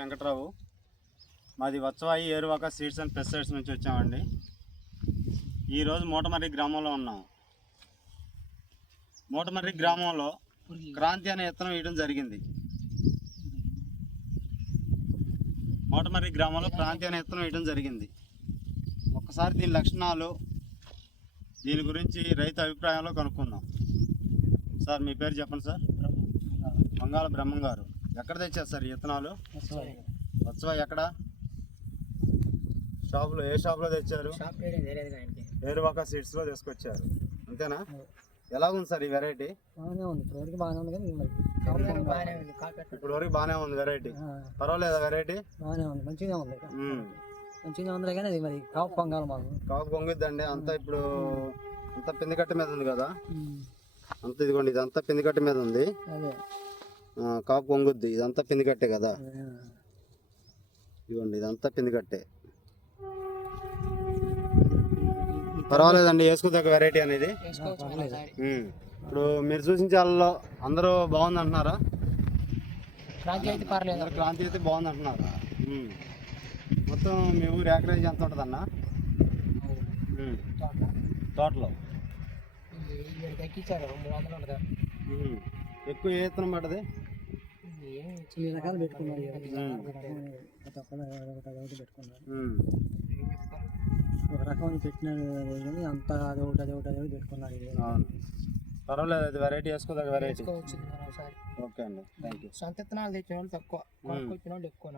వెంకట్రావు, మాది వత్సవాయి ఏరువాక seeds and pesticides నుంచి వచ్చామండి. ఈరోజు మూటమర్రి గ్రామంలో ఉన్నాం. మూటమర్రి గ్రామంలో క్రాంతి అనే విత్తనం వేయడం జరిగింది. మూటమర్రి గ్రామంలో క్రాంతి అనే విత్తనం వేయడం జరిగింది. ఒక్కసారి దీని లక్షణాలు, దీని గురించి రైతు అభిప్రాయంలో కనుక్కుందాం. సార్, మీ పేరు చెప్పండి సార్. బంగాళ బ్రహ్మం గారు. ఎక్కడ తెచ్చారు సార్ ఈ విత్తనాలు? వత్సవాయి ఎక్కడ? షాప్లో. ఏ షాప్లో తెచ్చారు? ఏరువాక సీడ్స్లో తీసుకొచ్చారు, అంతేనా? ఎలా ఉంది సార్ ఈ వెరైటీ? ఇప్పుడు వరకు బాగానే ఉంది వెరైటీ. పర్వాలేదా వెరైటీ? మంచిగా ఉంది కానీ అది మరి కాపు పొంగాలి. కాపు పొంగిద్దండి అంతా. ఇప్పుడు అంతా పిందికట్ట మీద ఉంది కదా, అంత ఇదిగోండి, ఇదంతా పిందికట్ట మీద ఉంది. కాపు పొంగుద్ది. ఇదంతా పిందికట్టే కదా, ఇదిగోండి, ఇదంతా పిందికట్టే. పర్వాలేదండి, వేసుకోదగ్గ వెరైటీ అనేది. ఇప్పుడు మీరు చూసించే వాళ్ళలో అందరూ బాగుంది అంటున్నారా? క్రాంతి అయితే పర్లేదు. క్రాంతి అయితే బాగుంది అంటున్నారా? మొత్తం మీ ఊరు ఏకరేజ్ ఎంత ఉంటుంది అన్న? తోటలో ఎక్కువ ఏ విత్తనం పడ్డది? రకాలు పెట్టుకున్నారు. ఒక రకం పెట్టినారు, అంత అదొకటి పెట్టుకున్నారు. పర్వాలేదు, అది వెరైటీ వేసుకోదగ్గ వెరైటీ. ఓకే అండి, థ్యాంక్ యూ. సొంత విత్తనాలు తెచ్చిన వాళ్ళు తక్కువ, వచ్చిన వాళ్ళు ఎక్కువ.